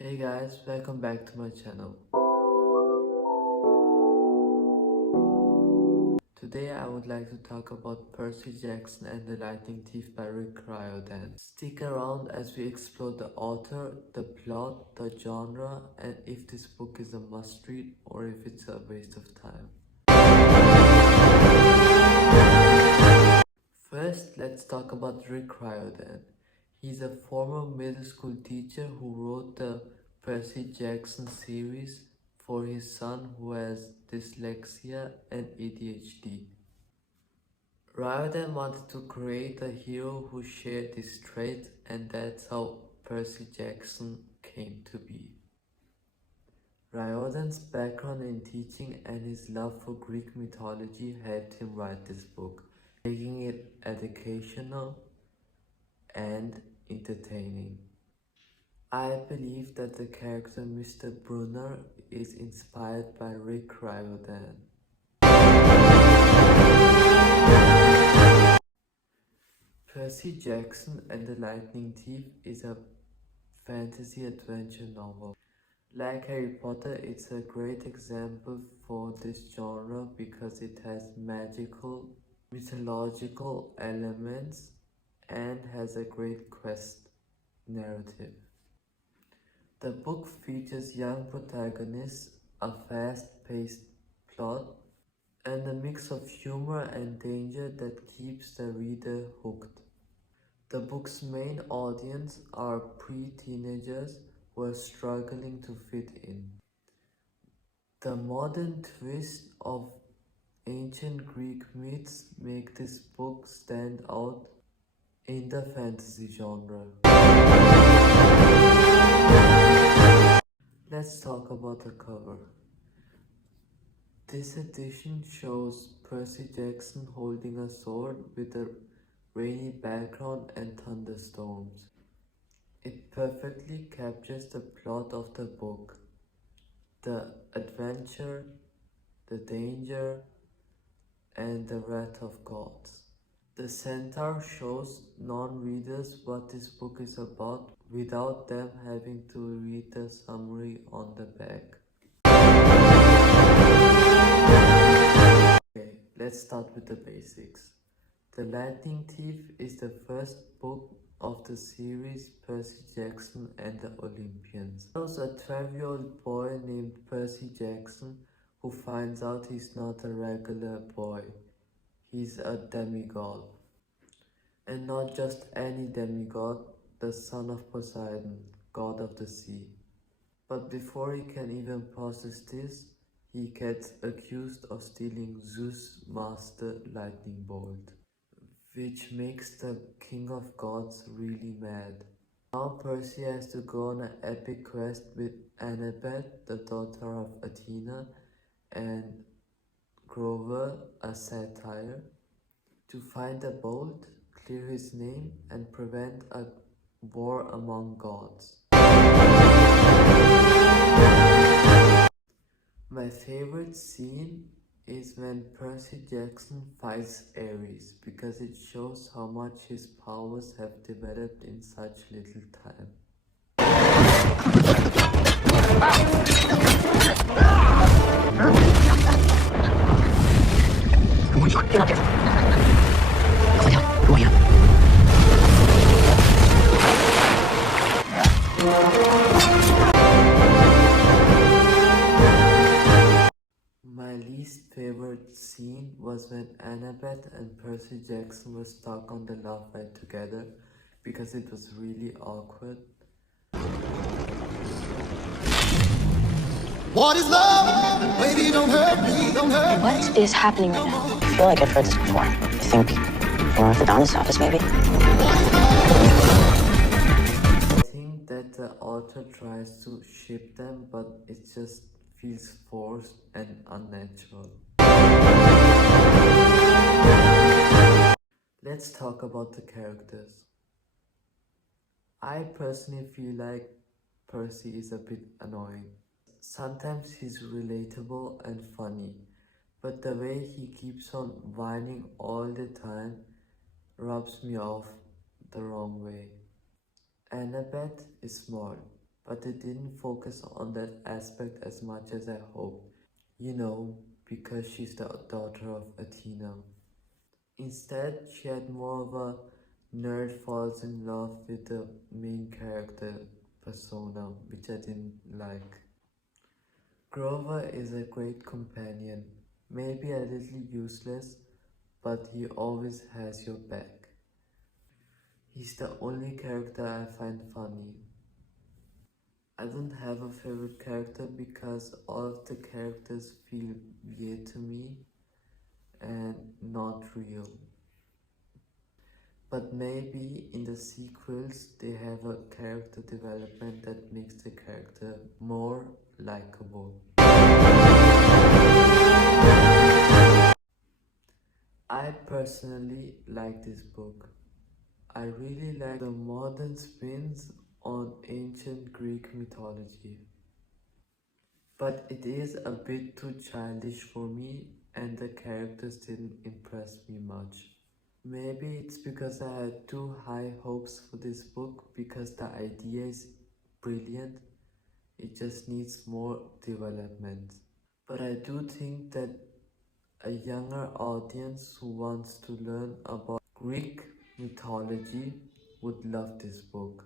Hey guys, welcome back to my channel. Today I would like to talk about Percy Jackson and the Lightning Thief by Rick Riordan. Stick around as we explore the author, the plot, the genre, and if this book is a must-read or if it's a waste of time. First, let's talk about Rick Riordan. He's a former middle school teacher who wrote the Percy Jackson series for his son who has dyslexia and ADHD. Riordan wanted to create a hero who shared this trait, and that's how Percy Jackson came to be. Riordan's background in teaching and his love for Greek mythology helped him write this book, making it educational and entertaining. I believe that the character Mr. Brunner is inspired by Rick Riordan. Percy Jackson and the Lightning Thief is a fantasy adventure novel. Like Harry Potter, it's a great example for this genre because it has magical, mythological elements and has a great quest narrative. The book features young protagonists, a fast-paced plot, and a mix of humor and danger that keeps the reader hooked. The book's main audience are pre-teenagers who are struggling to fit in. The modern twist of ancient Greek myths make this book stand out in the fantasy genre. Let's talk about the cover. This edition shows Percy Jackson holding a sword with a rainy background and thunderstorms. It perfectly captures the plot of the book, the adventure, the danger, and the wrath of gods. The centaur shows non-readers what this book is about without them having to read the summary on the back. Okay, let's start with the basics. The Lightning Thief is the first book of the series Percy Jackson and the Olympians. There was a 12-year-old boy named Percy Jackson who finds out he's not a regular boy. He's a demigod. And not just any demigod, the son of Poseidon, god of the sea. But before he can even process this, he gets accused of stealing Zeus' master lightning bolt, which makes the king of gods really mad. Now Percy has to go on an epic quest with Annabeth, the daughter of Athena, and Grover, a satyr, to find the bolt, clear his name, and prevent a war among gods. My favorite scene is when Percy Jackson fights Ares because it shows how much his powers have developed in such little time. My least favorite scene was when Annabeth and Percy Jackson were stuck on the love ride together because it was really awkward. What is love? Baby, don't hurt me, don't hurt me. What is happening right now? I feel like I've heard this before. I think from orthodontist office, maybe? I think that the author tries to ship them, but it just feels forced and unnatural. Let's talk about the characters. I personally feel like Percy is a bit annoying. Sometimes he's relatable and funny, but the way he keeps on whining all the time rubs me off the wrong way. Annabeth is smart, but they didn't focus on that aspect as much as I hoped. You know, because she's the daughter of Athena. Instead, she had more of a nerd falls in love with the main character persona, which I didn't like. Grover is a great companion, maybe a little useless, but he always has your back. He's the only character I find funny. I don't have a favorite character because all of the characters feel weird to me and not real. But maybe in the sequels they have a character development that makes the character more likable. I personally like this book. I really like the modern spins on ancient Greek mythology. But it is a bit too childish for me and the characters didn't impress me much. Maybe it's because I had too high hopes for this book because the idea is brilliant, it just needs more development. But I do think that a younger audience who wants to learn about Greek mythology would love this book.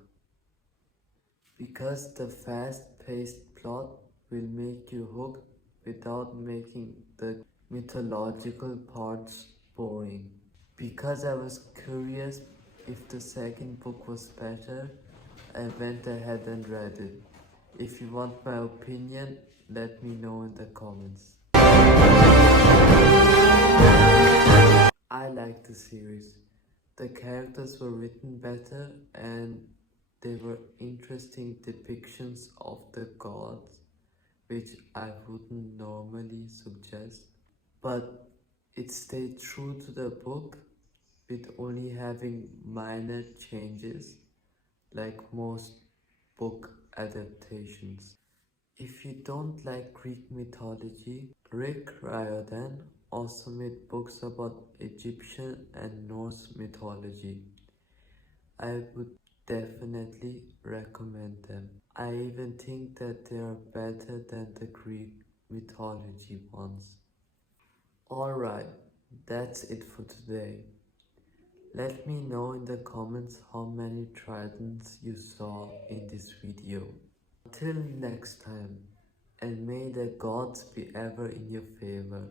Because the fast-paced plot will make you hooked without making the mythological parts boring. Because I was curious if the second book was better, I went ahead and read it. If you want my opinion, let me know in the comments. I like the series. The characters were written better and they were interesting depictions of the gods, which I wouldn't normally suggest. But it stayed true to the book with only having minor changes like most book adaptations. If you don't like Greek mythology, Rick Riordan also made books about Egyptian and Norse mythology. I would definitely recommend them. I even think that they are better than the Greek mythology ones. Alright, that's it for today. Let me know in the comments how many tridents you saw in this video. Until next time, and may the gods be ever in your favor.